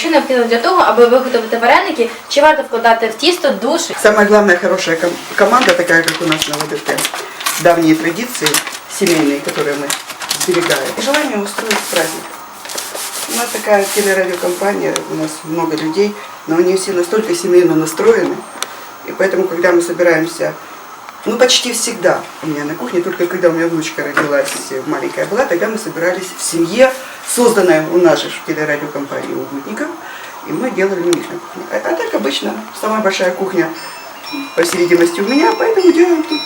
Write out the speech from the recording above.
Що необхідно для того, аби виготовити вареники, чи варто вкладати в тісто душі? Самая главная хорошая ком- команда, такая как у нас на ВДТ, давние традиции семейные, которые мы сберегаем. И желание устроить праздник. У нас такая телерадиокомпания, у нас много людей, но они все настолько семейно настроены. И поэтому, когда мы собираемся, ну почти всегда у меня на кухне, только когда у меня внучка родилась, э, маленькая была, тогда мы собирались в семье, созданная у нас же в телерадиокомпании Угодников, и мы делали у них на кухне. А, а так обычно самая большая кухня, по всей видимости, у меня, поэтому делаем тут.